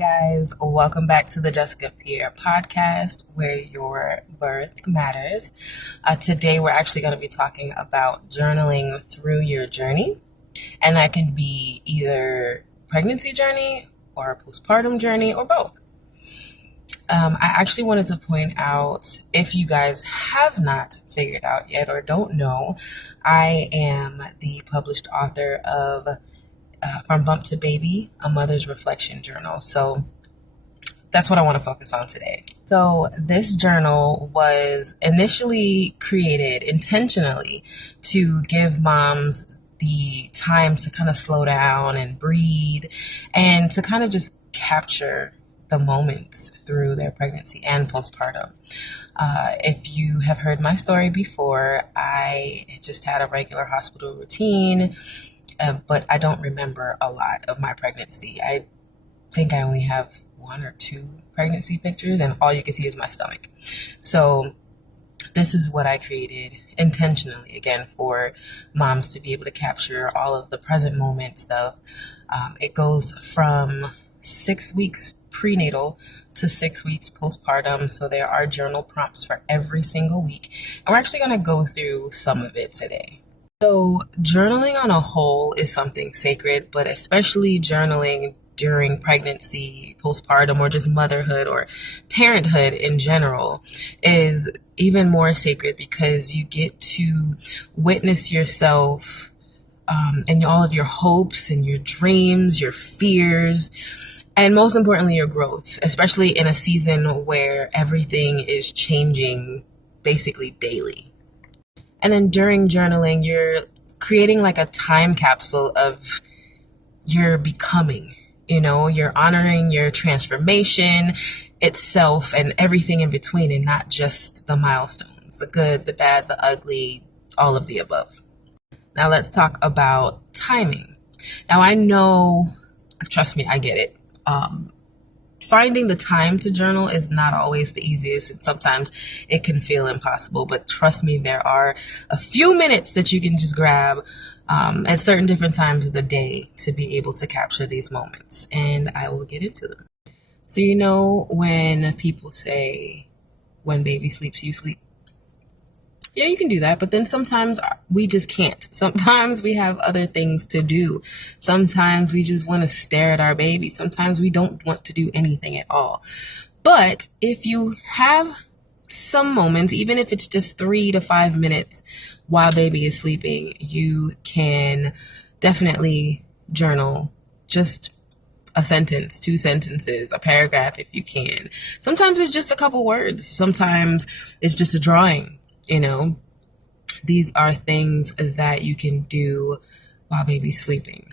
Guys, welcome back to the Jessica Pierre podcast where your birth matters. Today we're actually going to be talking about journaling through your journey, and that can be either pregnancy journey or postpartum journey or both. I actually wanted to point out, if you guys have not figured out yet or don't know, I am the published author of From Bump to Baby, a Mother's Reflection Journal. So that's what I want to focus on today. So this journal was initially created intentionally to give moms the time to kind of slow down and breathe and to kind of just capture the moments through their pregnancy and postpartum. If you have heard my story before, I just had a regular hospital routine, but I don't remember a lot of my pregnancy. I think I only have one or two pregnancy pictures, and all you can see is my stomach. So this is what I created intentionally, again, for moms to be able to capture all of the present moment stuff. It goes from 6 weeks prenatal to 6 weeks postpartum. So there are journal prompts for every single week. And we're actually going to go through some of it today. So journaling on a whole is something sacred, but especially journaling during pregnancy, postpartum, or just motherhood or parenthood in general is even more sacred because you get to witness yourself and all of your hopes and your dreams, your fears, and most importantly, your growth, especially in a season where everything is changing basically daily. And then during journaling, you're creating like a time capsule of your becoming. You know, you're honoring your transformation itself and everything in between, and not just the milestones, the good, the bad, the ugly, all of the above. Now let's talk about timing. Now I know, trust me, I get it. Finding the time to journal is not always the easiest, and sometimes it can feel impossible, but trust me, there are a few minutes that you can just grab at certain different times of the day to be able to capture these moments, and I will get into them. So you know when people say, when baby sleeps, you sleep? Yeah, you can do that, but then sometimes we just can't. Sometimes we have other things to do. Sometimes we just want to stare at our baby. Sometimes we don't want to do anything at all. But if you have some moments, even if it's just 3 to 5 minutes while baby is sleeping, you can definitely journal just a sentence, 2 sentences, a paragraph if you can. Sometimes it's just a couple words. Sometimes it's just a drawing. You know, these are things that you can do while baby's sleeping.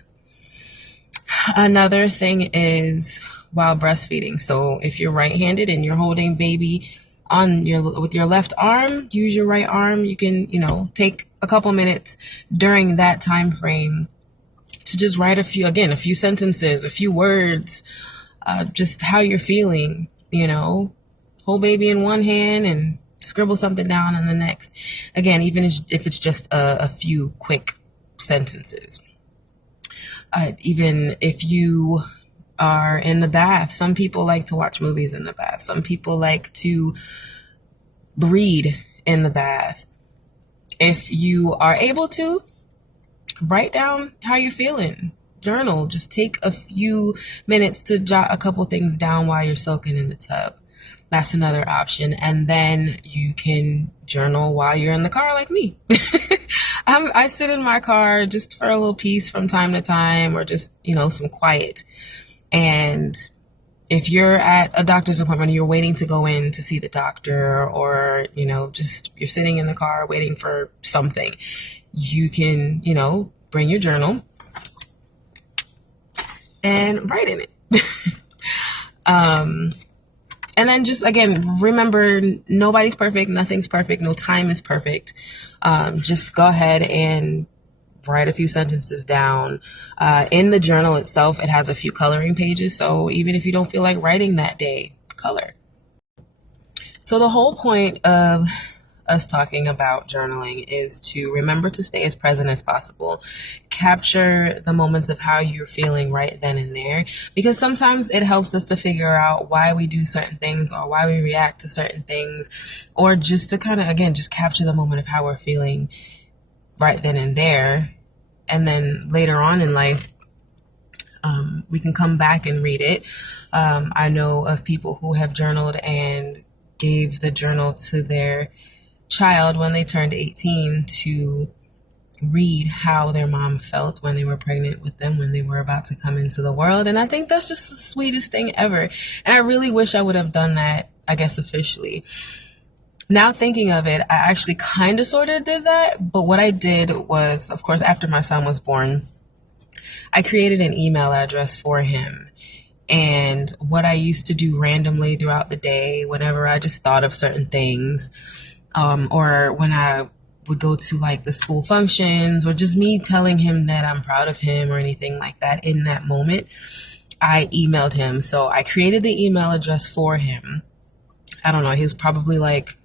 Another thing is while breastfeeding. So if you're right-handed and you're holding baby with your left arm, use your right arm. You can, take a couple minutes during that time frame to just write a few sentences, a few words, just how you're feeling, hold baby in one hand and scribble something down in the next. Again, even if it's just a few quick sentences. Even if you are in the bath, some people like to watch movies in the bath. Some people like to read in the bath. If you are able to, write down how you're feeling. Journal. Just take a few minutes to jot a couple things down while you're soaking in the tub. That's another option. And then you can journal while you're in the car like me. I sit in my car just for a little peace from time to time, or just, some quiet. And if you're at a doctor's appointment and you're waiting to go in to see the doctor, or, just you're sitting in the car waiting for something, you can, bring your journal and write in it. And then just, again, remember, nobody's perfect. Nothing's perfect. No time is perfect. Just go ahead and write a few sentences down. In the journal itself, it has a few coloring pages. So even if you don't feel like writing that day, color. So the whole point of us talking about journaling is to remember to stay as present as possible. Capture the moments of how you're feeling right then and there, because sometimes it helps us to figure out why we do certain things or why we react to certain things, or just to kind of, again, just capture the moment of how we're feeling right then and there. And then later on in life, we can come back and read it. I know of people who have journaled and gave the journal to their child when they turned 18 to read how their mom felt when they were pregnant with them, when they were about to come into the world. And I think that's just the sweetest thing ever. And I really wish I would have done that, I guess, officially. Now thinking of it, I actually kind of sort of did that. But what I did was, of course, after my son was born, I created an email address for him. And what I used to do randomly throughout the day, whenever I just thought of certain things, or when I would go to like the school functions, or just me telling him that I'm proud of him or anything like that in that moment, I emailed him. So I created the email address for him. I don't know, he was probably like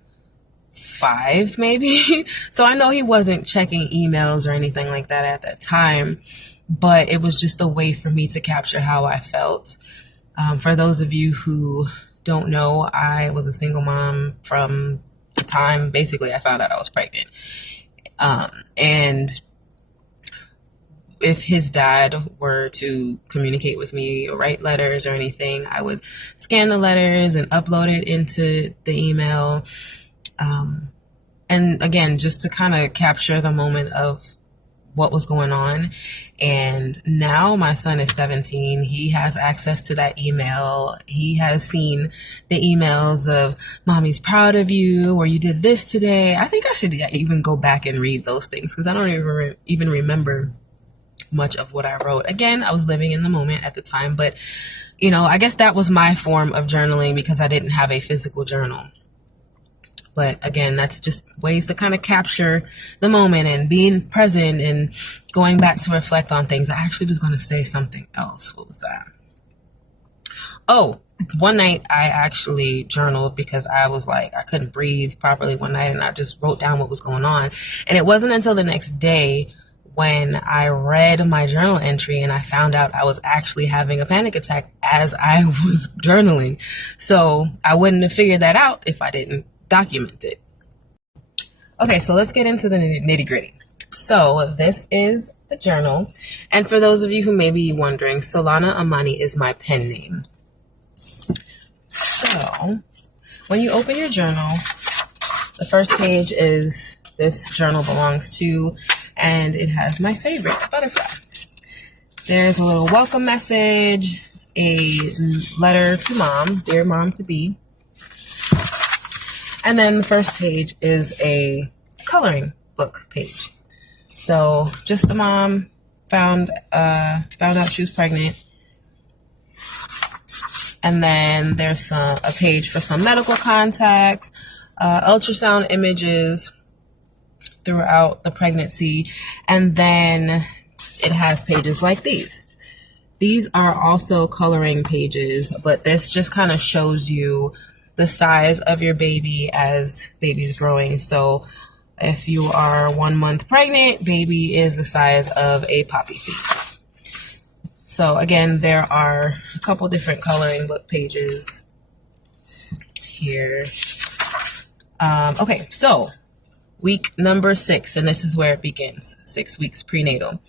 5 maybe. So I know he wasn't checking emails or anything like that at that time, but it was just a way for me to capture how I felt. For those of you who don't know, I was a single mom from the time basically I found out I was pregnant. And if his dad were to communicate with me or write letters or anything, I would scan the letters and upload it into the email. And again, just to kind of capture the moment of what was going on. And now my son is 17. He has access to that email. He has seen the emails of mommy's proud of you, or you did this today. I think I should even go back and read those things, because I don't even remember much of what I wrote. Again, I was living in the moment at the time, but you know, I guess that was my form of journaling because I didn't have a physical journal. But again, that's just ways to kind of capture the moment and being present and going back to reflect on things. I actually was going to say something else. What was that? Oh, one night I actually journaled because I was like, I couldn't breathe properly one night, and I just wrote down what was going on. And it wasn't until the next day when I read my journal entry and I found out I was actually having a panic attack as I was journaling. So I wouldn't have figured that out if I didn't document it. Okay, so let's get into the nitty gritty. So this is the journal. And for those of you who may be wondering, Solana Amani is my pen name. So when you open your journal, the first page is this journal belongs to, and it has my favorite butterfly. There's a little welcome message, a letter to mom, dear mom to be. And then the first page is a coloring book page. So just a mom found out she was pregnant. And then there's a page for some medical contacts, ultrasound images throughout the pregnancy. And then it has pages like these. These are also coloring pages, but this just kind of shows you the size of your baby as baby's growing. So if you are 1 month pregnant, baby is the size of a poppy seed. So again, there are a couple different coloring book pages here. Okay, so week number 6, and this is where it begins, 6 weeks prenatal.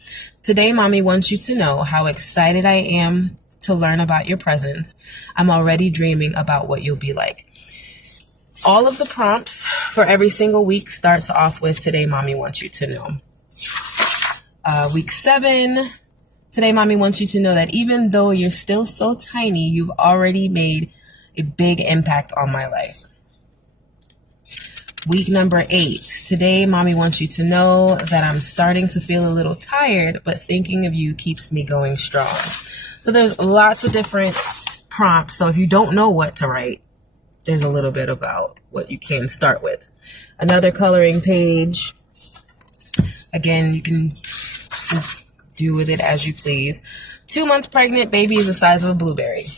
Today, mommy wants you to know how excited I am to learn about your presence. I'm already dreaming about what you'll be like. All of the prompts for every single week starts off with today, mommy wants you to know. Week 7, today, mommy wants you to know that even though you're still so tiny, you've already made a big impact on my life. Week number 8, today, mommy wants you to know that I'm starting to feel a little tired, but thinking of you keeps me going strong. So there's lots of different prompts. So if you don't know what to write, there's a little bit about what you can start with. Another coloring page. Again, you can just do with it as you please. 2 months pregnant, baby is the size of a blueberry.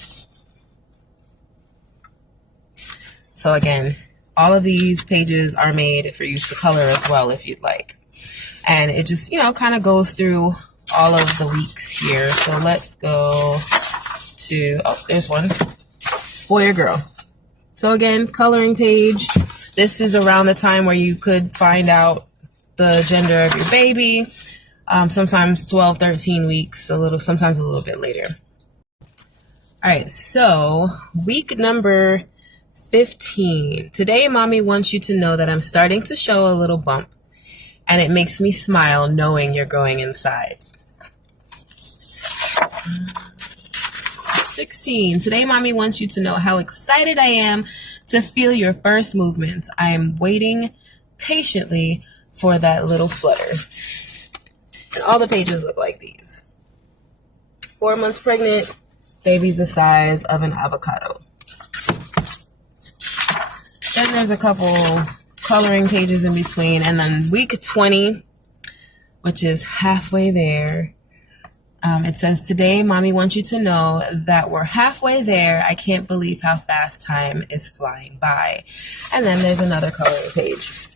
So again, all of these pages are made for you to color as well if you'd like. And it just, kind of goes through all of the weeks here. So let's go to, there's one. Boy or girl. So again, coloring page. This is around the time where you could find out the gender of your baby. Sometimes 12, 13 weeks, sometimes a little bit later. All right, so week number 15. Today, mommy wants you to know that I'm starting to show a little bump, and it makes me smile knowing you're going inside. 16. Today, mommy wants you to know how excited I am to feel your first movements. I am waiting patiently for that little flutter. And all the pages look like these. 4 months pregnant, baby's the size of an avocado. Then there's a couple coloring pages in between. And then week 20, which is halfway there. It says, today, mommy wants you to know that we're halfway there. I can't believe how fast time is flying by. And then there's another coloring page.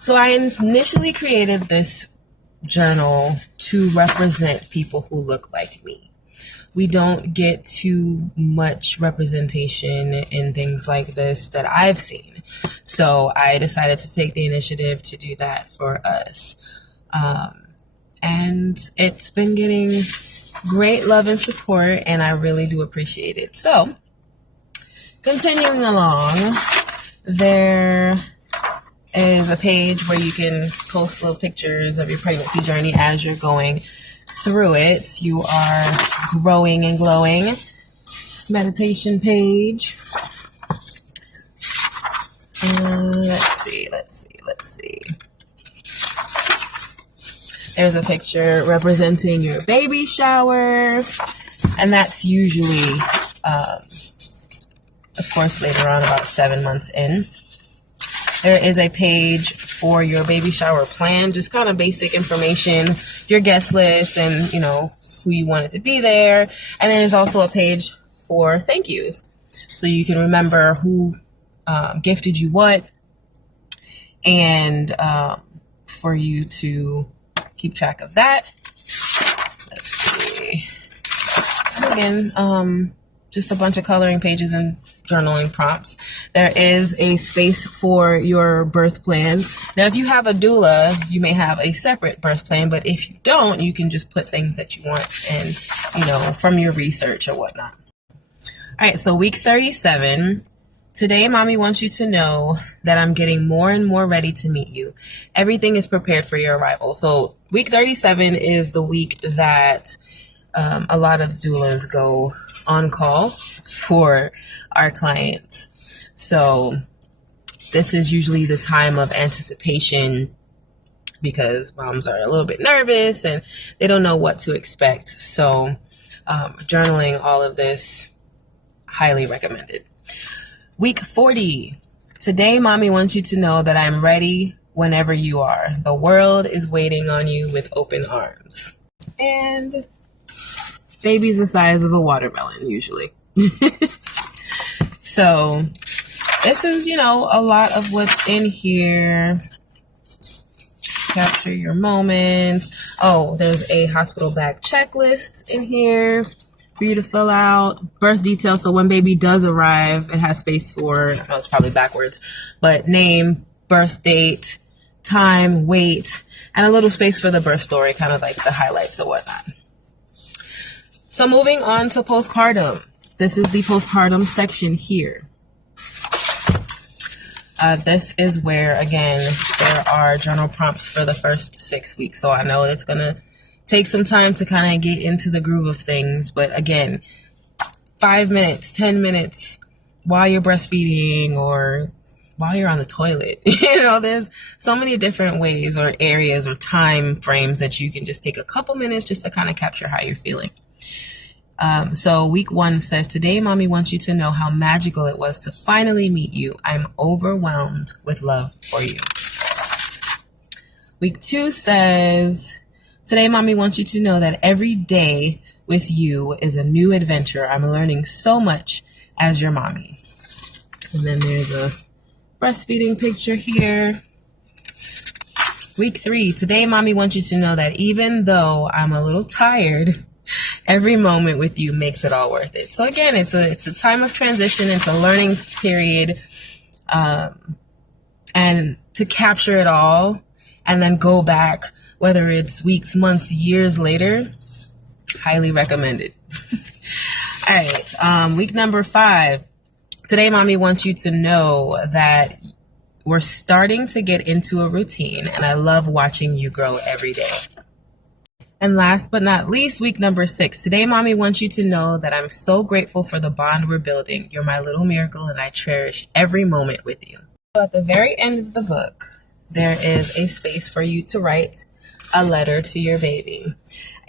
So I initially created this journal to represent people who look like me. We don't get too much representation in things like this that I've seen. So I decided to take the initiative to do that for us. And it's been getting great love and support, and I really do appreciate it. So, continuing along, there is a page where you can post little pictures of your pregnancy journey as you're going through it. You are growing and glowing. Meditation page. Let's see. There's a picture representing your baby shower, and that's usually, of course, later on, about 7 months in. There is a page for your baby shower plan, just kind of basic information, your guest list, and, who you wanted to be there. And then there's also a page for thank yous, so you can remember who gifted you what, and for you to keep track of that. Let's see. And again, just a bunch of coloring pages and journaling prompts. There is a space for your birth plan. Now, if you have a doula, you may have a separate birth plan, but if you don't, you can just put things that you want and, from your research or whatnot. All right, so week 37. Today, mommy wants you to know that I'm getting more and more ready to meet you. Everything is prepared for your arrival. So week 37 is the week that a lot of doulas go on call for our clients. So this is usually the time of anticipation because moms are a little bit nervous and they don't know what to expect. So journaling all of this, highly recommended. Week 40. Today, mommy wants you to know that I'm ready whenever you are. The world is waiting on you with open arms. And baby's the size of a watermelon, usually. So this is, a lot of what's in here. Capture your moments. Oh, there's a hospital bag checklist in here for you to fill out. Birth details. So when baby does arrive, it has space for, it's probably backwards, but name, birth date, time, weight, and a little space for the birth story, kind of like the highlights or whatnot. So moving on to postpartum. This is the postpartum section here. This is where, again, there are journal prompts for the first 6 weeks. So I know it's going to take some time to kind of get into the groove of things. But again, 5 minutes, 10 minutes while you're breastfeeding or while you're on the toilet. There's so many different ways or areas or time frames that you can just take a couple minutes just to kind of capture how you're feeling. So week 1 says, today, mommy wants you to know how magical it was to finally meet you. I'm overwhelmed with love for you. Week 2 says, today, mommy wants you to know that every day with you is a new adventure. I'm learning so much as your mommy. And then there's a breastfeeding picture here. Week 3. Today, mommy wants you to know that even though I'm a little tired, every moment with you makes it all worth it. So again, it's a time of transition. It's a learning period. And to capture it all and then go back, whether it's weeks, months, years later, highly recommended. All right. Week number 5. Today, mommy wants you to know that we're starting to get into a routine, and I love watching you grow every day. And last but not least, week number 6. Today, mommy wants you to know that I'm so grateful for the bond we're building. You're my little miracle, and I cherish every moment with you. So at the very end of the book, there is a space for you to write a letter to your baby.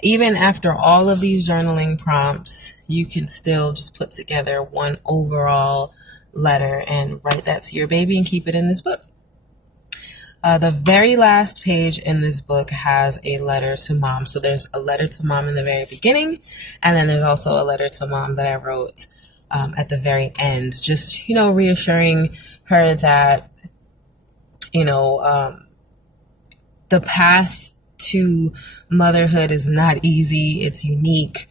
Even after all of these journaling prompts, you can still just put together one overall letter and write that to your baby and keep it in this book. The very last page in this book has a letter to mom. So there's a letter to mom in the very beginning, and then there's also a letter to mom that I wrote at the very end, just, reassuring her that, the path to motherhood is not easy. It's unique,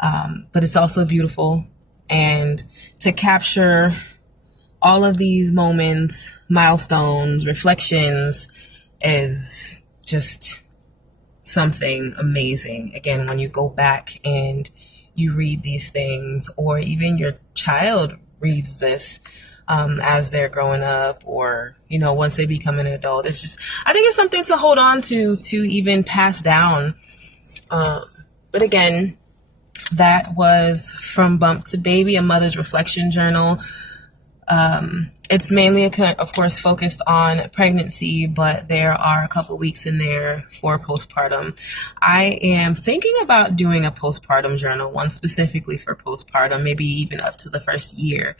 but it's also beautiful. And to capture all of these moments, milestones, reflections is just something amazing. Again, when you go back and you read these things, or even your child reads this as they're growing up, or, once they become an adult, I think it's something to hold on to even pass down. But again, that was From Bump to Baby, a mother's reflection journal. It's mainly, of course, focused on pregnancy, but there are a couple weeks in there for postpartum. I am thinking about doing a postpartum journal, one specifically for postpartum, maybe even up to the first year.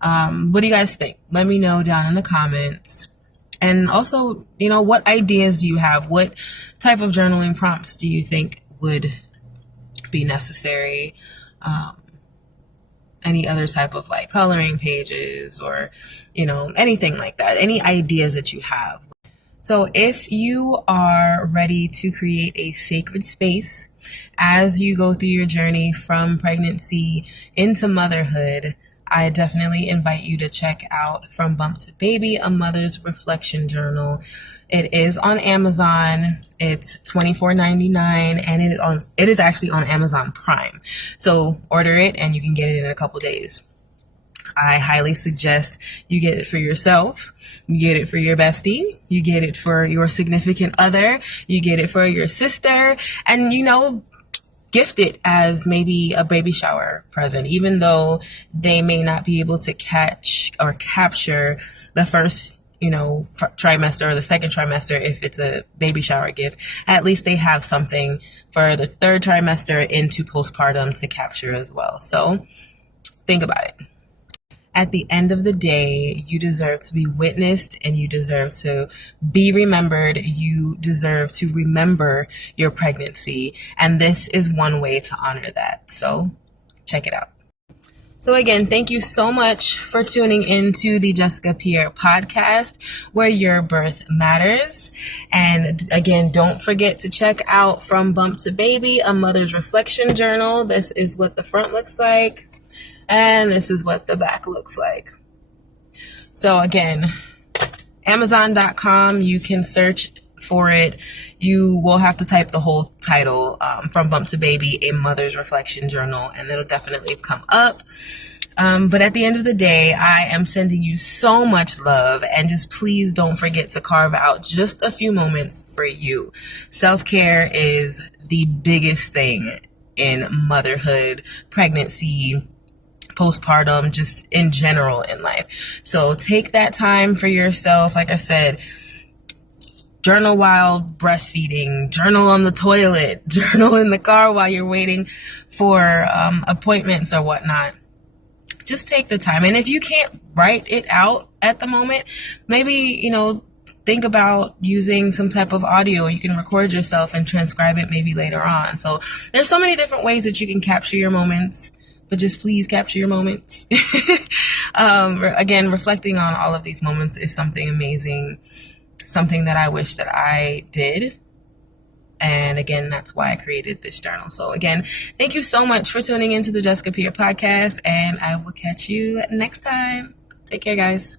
What do you guys think? Let me know down in the comments. And also, what ideas do you have? What type of journaling prompts do you think would be necessary? Any other type of coloring pages, or, anything like that, any ideas that you have. So if you are ready to create a sacred space as you go through your journey from pregnancy into motherhood, I definitely invite you to check out From Bump to Baby, a mother's reflection journal. It is on Amazon. It's $24.99, and it is actually on Amazon Prime. So order it and you can get it in a couple days. I highly suggest you get it for yourself. You get it for your bestie. You get it for your significant other. You get it for your sister, and gift it as maybe a baby shower present, even though they may not be able to catch or capture the first trimester or the second trimester. If it's a baby shower gift, at least they have something for the third trimester into postpartum to capture as well. So think about it. At the end of the day, you deserve to be witnessed, and you deserve to be remembered. You deserve to remember your pregnancy, and this is one way to honor that. So check it out. So again, thank you so much for tuning into the Jessica Pierre podcast, where your birth matters. And again, don't forget to check out From Bump to Baby, a mother's reflection journal. This is what the front looks like, and this is what the back looks like. So again, Amazon.com, you can search for it. You will have to type the whole title, From Bump to Baby, a mother's reflection journal, and it'll definitely come up. But at the end of the day, I am sending you so much love, and just please don't forget to carve out just a few moments for you. Self-care is the biggest thing in motherhood, pregnancy, postpartum, just in general in life. So take that time for yourself. Like I said, journal while breastfeeding, journal on the toilet, journal in the car while you're waiting for appointments or whatnot. Just take the time. And if you can't write it out at the moment, maybe, think about using some type of audio. You can record yourself and transcribe it maybe later on. So there's so many different ways that you can capture your moments. but just please capture your moments. Again, reflecting on all of these moments is something amazing, something that I wish that I did. And again, that's why I created this journal. So again, thank you so much for tuning into the Jessica Pierre podcast, and I will catch you next time. Take care, guys.